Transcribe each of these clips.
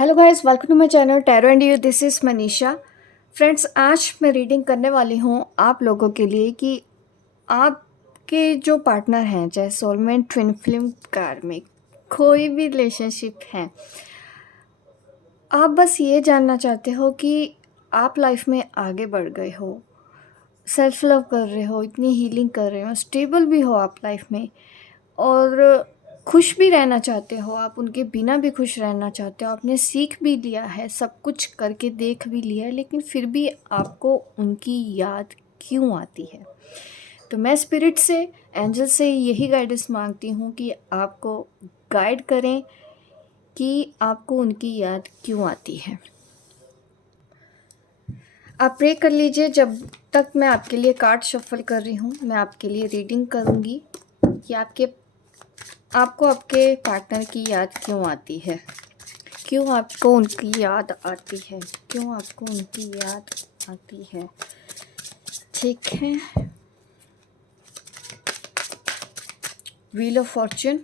Hello guys, welcome to my channel tarot and you. This is Manisha. Friends, आज मैं reading करने वाली हूँ आप लोगों के लिए कि आपके जो पार्टनर हैं, चाहे सोलमेट, ट्विन फ्लेम, कार्मिक, कोई भी रिलेशनशिप है, आप बस ये जानना चाहते हो कि आप लाइफ में आगे बढ़ गए हो, सेल्फ लव कर रहे हो, इतनी हीलिंग कर रहे हो, स्टेबल भी हो आप लाइफ में, और खुश भी रहना चाहते हो। आप उनके बिना भी खुश रहना चाहते हो। आपने सीख भी लिया है, सब कुछ करके देख भी लिया है, लेकिन फिर भी आपको उनकी याद क्यों आती है? तो मैं स्पिरिट से, एंजल से यही गाइडेंस मांगती हूँ कि आपको गाइड करें कि आपको उनकी याद क्यों आती है। आप प्रे कर लीजिए। जब तक मैं आपके लिए कार्ड शफल कर रही हूँ, मैं आपके लिए रीडिंग करूँगी कि आपको आपके पार्टनर की याद क्यों आती है, क्यों आपको उनकी याद आती है, क्यों आपको उनकी याद आती है। ठीक है। व्हील ऑफ फॉर्च्यून,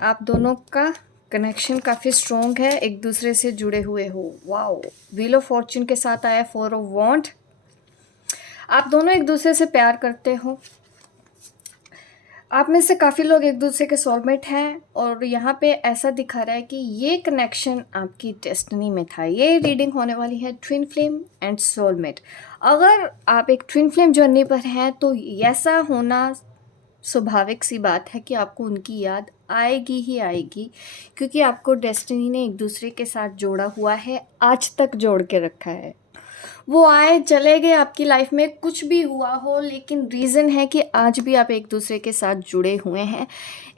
आप दोनों का कनेक्शन काफ़ी स्ट्रॉन्ग है, एक दूसरे से जुड़े हुए हो। वाओ, व्हील ऑफ फॉर्च्यून के साथ आया 4 ऑफ वॉन्ड। आप दोनों एक दूसरे से प्यार करते हो। आप में से काफ़ी लोग एक दूसरे के सोलमेट हैं, और यहाँ पे ऐसा दिखा रहा है कि ये कनेक्शन आपकी डेस्टिनी में था। ये रीडिंग होने वाली है ट्विन फ्लेम एंड सोलमेट। अगर आप एक ट्विन फ्लेम जर्नी पर हैं तो ऐसा होना स्वाभाविक सी बात है कि आपको उनकी याद आएगी ही आएगी, क्योंकि आपको डेस्टिनी ने एक दूसरे के साथ जोड़ा हुआ है, आज तक जोड़ के रखा है। वो आए चले गए, आपकी लाइफ में कुछ भी हुआ हो, लेकिन रीज़न है कि आज भी आप एक दूसरे के साथ जुड़े हुए हैं।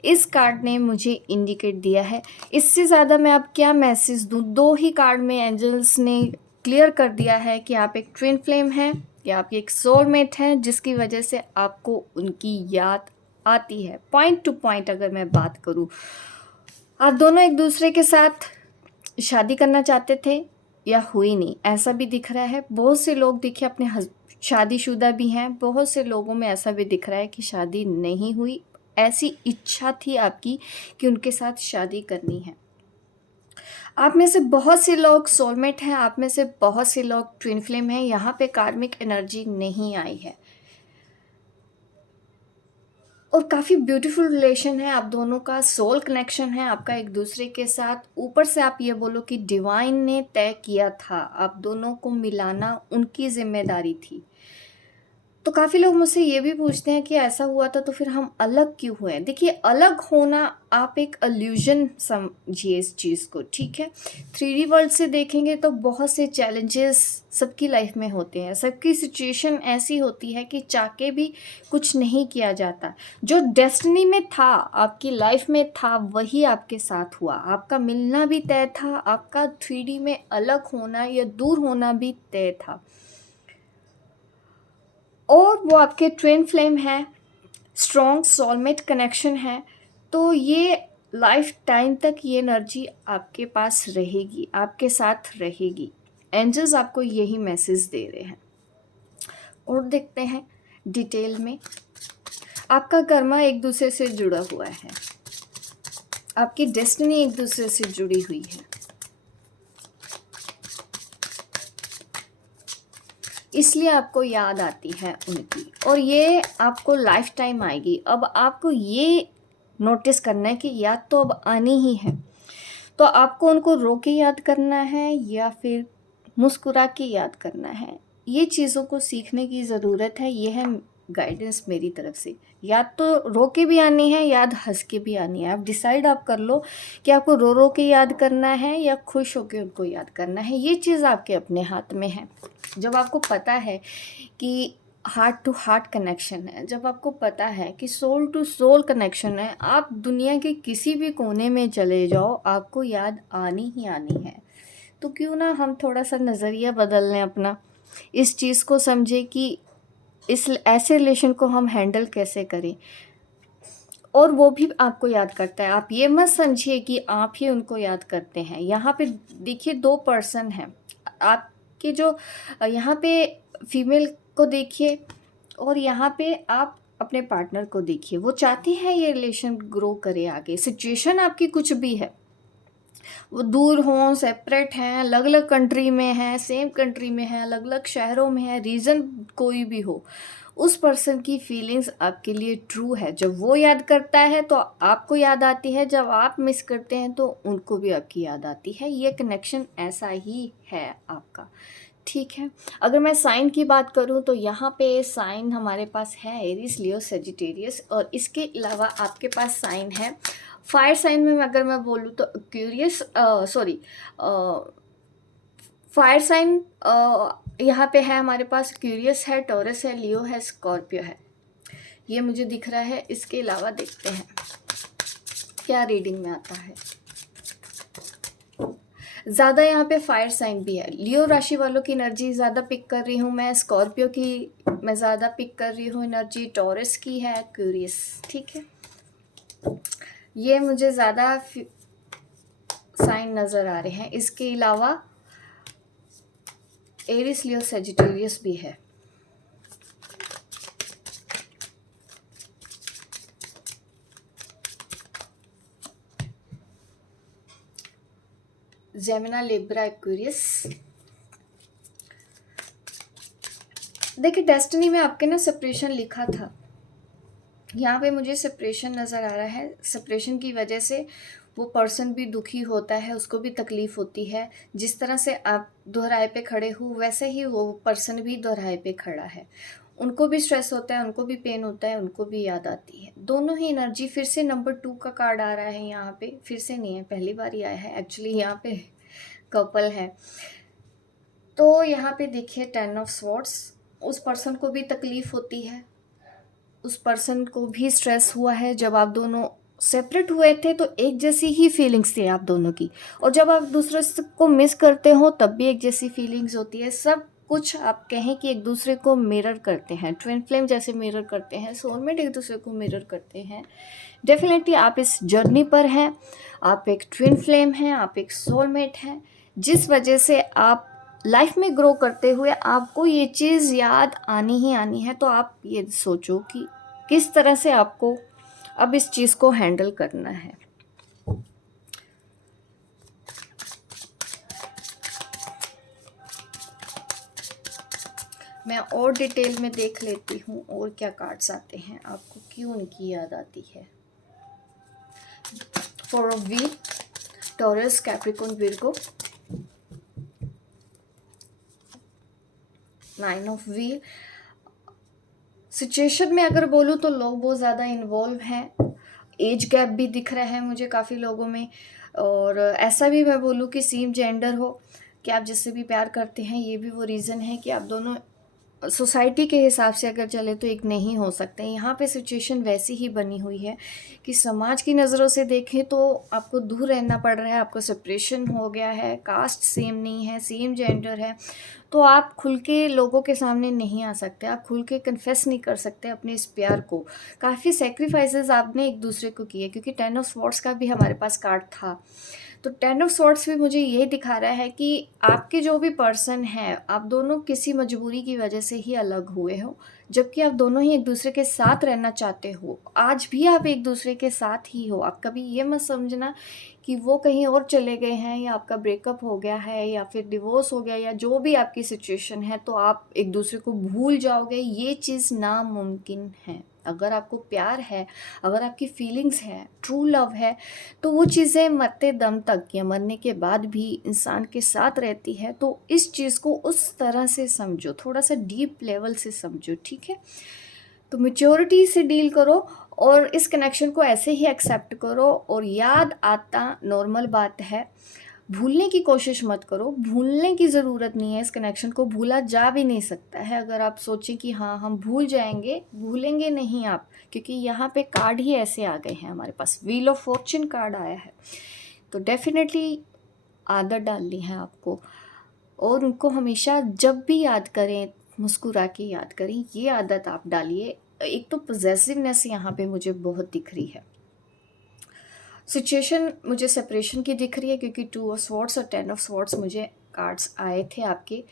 इस कार्ड ने मुझे इंडिकेट दिया है। इससे ज़्यादा मैं अब क्या मैसेज दूँ? दो ही कार्ड में एंजल्स ने क्लियर कर दिया है कि आप एक ट्विन फ्लेम हैं, कि आप एक सोलमेट हैं, जिसकी वजह से आपको उनकी याद आती है। पॉइंट टू पॉइंट अगर मैं बात करूँ, आप दोनों एक दूसरे के साथ शादी करना चाहते थे या हुई नहीं, ऐसा भी दिख रहा है। बहुत से लोग दिखे अपने शादीशुदा भी हैं, बहुत से लोगों में ऐसा भी दिख रहा है कि शादी नहीं हुई, ऐसी इच्छा थी आपकी कि उनके साथ शादी करनी है। आप में से बहुत से लोग सोलमेट हैं, आप में से बहुत से लोग ट्विन फ्लेम हैं। यहाँ पे कार्मिक एनर्जी नहीं आई है, और काफ़ी ब्यूटीफुल रिलेशन है आप दोनों का, सोल कनेक्शन है आपका एक दूसरे के साथ। ऊपर से आप ये बोलो कि डिवाइन ने तय किया था, आप दोनों को मिलाना उनकी जिम्मेदारी थी। तो काफ़ी लोग मुझसे ये भी पूछते हैं कि ऐसा हुआ था तो फिर हम अलग क्यों हुए? देखिए, अलग होना आप एक अल्यूजन समझिए इस चीज़ को, ठीक है? 3D वर्ल्ड से देखेंगे तो बहुत से चैलेंजेस सबकी लाइफ में होते हैं, सबकी सिचुएशन ऐसी होती है कि चाह के भी कुछ नहीं किया जाता। जो डेस्टिनी में था, आपकी लाइफ में था, वही आपके साथ हुआ। आपका मिलना भी तय था, आपका 3D में अलग होना या दूर होना भी तय था, और वो आपके ट्विन फ्लेम है, स्ट्रॉन्ग सोलमेट कनेक्शन है। तो ये लाइफ टाइम तक ये एनर्जी आपके पास रहेगी, आपके साथ रहेगी। एंजल्स आपको यही मैसेज दे रहे हैं। और देखते हैं डिटेल में। आपका कर्मा एक दूसरे से जुड़ा हुआ है, आपकी डेस्टिनी एक दूसरे से जुड़ी हुई है, इसलिए आपको याद आती है उनकी, और ये आपको लाइफ टाइम आएगी। अब आपको ये नोटिस करना है कि याद तो अब आनी ही है, तो आपको उनको रो के याद करना है या फिर मुस्कुरा के याद करना है, ये चीज़ों को सीखने की ज़रूरत है। ये है गाइडेंस मेरी तरफ से। याद तो रो के भी आनी है, याद हंस के भी आनी है। आप डिसाइड आप कर लो कि आपको रो रो के याद करना है या खुश होकर उनको याद करना है। ये चीज़ आपके अपने हाथ में है। जब आपको पता है कि हार्ट टू हार्ट कनेक्शन है, जब आपको पता है कि सोल टू सोल कनेक्शन है, आप दुनिया के किसी भी कोने में चले जाओ, आपको याद आनी ही आनी है। तो क्यों ना हम थोड़ा सा नज़रिया बदल लें अपना, इस चीज़ को समझे कि इस ऐसे रिलेशन को हम हैंडल कैसे करें, और वो भी आपको याद करता है। आप ये मत समझिए कि आप ही उनको याद करते हैं। यहाँ पे देखिए, दो पर्सन हैं आपके, जो यहाँ पे फीमेल को देखिए, और यहाँ पे आप अपने पार्टनर को देखिए। वो चाहते हैं ये रिलेशन ग्रो करे आगे, सिचुएशन आपकी कुछ भी है, वो दूर हों, सेपरेट हैं, अलग-अलग कंट्री में हैं, सेम कंट्री में हैं, अलग-अलग शहरों में हैं, रीज़न कोई भी हो, उस पर्सन की फीलिंग्स आपके लिए ट्रू है। जब वो याद करता है तो आपको याद आती है, जब आप मिस करते हैं तो उनको भी आपकी याद आती है। ये कनेक्शन ऐसा ही है आपका, ठीक है। अगर मैं साइन की बात करूँ तो यहाँ पे साइन हमारे पास है एरीज, लियो, सेजिटेरियस, और इसके अलावा आपके पास साइन है फायर साइन में। अगर मैं बोलूँ तो एक्वेरियस, सॉरी, फायर साइन यहाँ पे है हमारे पास, एक्वेरियस है, टॉरस है, लियो है, स्कॉर्पियो है। ये मुझे दिख रहा है। इसके अलावा देखते हैं क्या रीडिंग में आता है। ज़्यादा यहाँ पे फायर साइन भी है। लियो राशि वालों की एनर्जी ज़्यादा पिक कर रही हूँ मैं, स्कॉर्पियो की मैं ज़्यादा पिक कर रही हूँ एनर्जी, टॉरस की है, एक्वेरियस, ठीक है। ये मुझे ज़्यादा साइन नज़र आ रहे हैं। इसके अलावा एरिस, लियो, सेजिटेरियस भी है। जेमिना, लिब्रा, एक्वेरियस। देखिए डेस्टिनी में आपके ना सेपरेशन लिखा था, यहाँ पे मुझे सेपरेशन नज़र आ रहा है। सेपरेशन की वजह से वो पर्सन भी दुखी होता है, उसको भी तकलीफ़ होती है। जिस तरह से आप दोहराए पे खड़े हो वैसे ही वो पर्सन भी दोहराए पे खड़ा है। उनको भी स्ट्रेस होता है, उनको भी पेन होता है, उनको भी याद आती है। दोनों ही एनर्जी। फिर से नंबर 2 का कार्ड आ रहा है यहाँ पे, फिर से नहीं है, पहली बार ही आया है एक्चुअली। यहाँ पे कपल है तो यहाँ पे देखिए 10 ऑफ स्वॉर्ड्स। उस पर्सन को भी तकलीफ़ होती है, उस पर्सन को भी स्ट्रेस हुआ है। जब आप दोनों सेपरेट हुए थे तो एक जैसी ही फीलिंग्स थी आप दोनों की, और जब आप दूसरे को मिस करते हो तब भी एक जैसी फीलिंग्स होती है। सब कुछ आप कहें कि एक दूसरे को मिरर करते हैं, ट्विन फ्लेम जैसे मिरर करते हैं, सोलमेट एक दूसरे को मिरर करते हैं। डेफिनेटली आप इस जर्नी पर हैं, आप एक ट्विन फ्लेम हैं, आप एक सोलमेट हैं, जिस वजह से आप लाइफ में ग्रो करते हुए आपको ये चीज़ याद आनी ही आनी है। तो आप ये सोचो कि किस तरह से आपको अब इस चीज़ को हैंडल करना है। मैं और डिटेल में देख लेती हूँ और क्या कार्ड्स आते हैं, आपको क्यों उनकी याद आती है। 4 of wheel, taurus, Capricorn, Virgo. 9 of wheel. Situation में अगर बोलूँ तो लोग बहुत ज़्यादा इन्वॉल्व हैं। एज गैप भी दिख रहा है मुझे काफ़ी लोगों में, और ऐसा भी मैं बोलूँ कि सेम जेंडर हो, कि आप जिससे भी प्यार करते हैं, ये भी वो रीज़न है कि आप दोनों सोसाइटी के हिसाब से अगर चले तो एक नहीं हो सकते। यहाँ पे सिचुएशन वैसी ही बनी हुई है कि समाज की नज़रों से देखें तो आपको दूर रहना पड़ रहा है, आपको सेपरेशन हो गया है, कास्ट सेम नहीं है, सेम जेंडर है, तो आप खुल के लोगों के सामने नहीं आ सकते, आप खुल के कन्फेस नहीं कर सकते अपने इस प्यार को। काफ़ी सेक्रीफाइसेस आपने एक दूसरे को किए, क्योंकि 10 ऑफ स्वॉर्ड्स का भी हमारे पास कार्ड था। तो 10 ऑफ स्वॉर्ड्स भी मुझे ये दिखा रहा है कि आपके जो भी पर्सन है, आप दोनों किसी मजबूरी की वजह से ही अलग हुए हो, जबकि आप दोनों ही एक दूसरे के साथ रहना चाहते हो। आज भी आप एक दूसरे के साथ ही हो। आप कभी ये मत समझना कि वो कहीं और चले गए हैं, या आपका ब्रेकअप हो गया है, या फिर डिवोर्स हो गया, या जो भी आपकी सिचुएशन है, तो आप एक दूसरे को भूल जाओगे। ये चीज़ नामुमकिन है। अगर आपको प्यार है, अगर आपकी फीलिंग्स हैं, ट्रू लव है, तो वो चीज़ें मरते दम तक या मरने के बाद भी इंसान के साथ रहती है। तो इस चीज़ को उस तरह से समझो, थोड़ा सा डीप लेवल से समझो, ठीक है। तो मैच्योरिटी से डील करो और इस कनेक्शन को ऐसे ही एक्सेप्ट करो, और याद आता नॉर्मल बात है। भूलने की कोशिश मत करो, भूलने की ज़रूरत नहीं है। इस कनेक्शन को भूला जा भी नहीं सकता है। अगर आप सोचें कि हाँ हम भूल जाएंगे, भूलेंगे नहीं आप, क्योंकि यहाँ पे कार्ड ही ऐसे आ गए हैं हमारे पास। व्हील ऑफ फॉर्च्यून कार्ड आया है, तो डेफिनेटली आदत डालनी है आपको, और उनको हमेशा जब भी याद करें मुस्कुरा के याद करें। ये आदत आप डालिए। एक तो पॉजेसिवनेस यहाँ पे मुझे बहुत दिख रही है। सिचुएशन मुझे सेपरेशन की दिख रही है, क्योंकि 2 ऑफ स्वॉर्ड्स और 10 ऑफ स्वॉर्ड्स मुझे कार्ड्स आए थे आपके,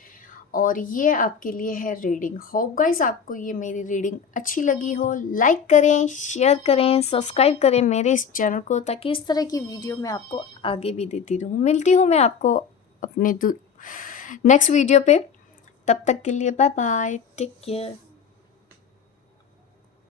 और ये आपके लिए है रीडिंग। होप गाइस आपको ये मेरी रीडिंग अच्छी लगी हो। लाइक करें, शेयर करें, सब्सक्राइब करें मेरे इस चैनल को, ताकि इस तरह की वीडियो मैं आपको आगे भी देती रहूँ। मिलती हूँ मैं आपको अपने नेक्स्ट वीडियो पे। तब तक के लिए बाय बाय, टेक केयर।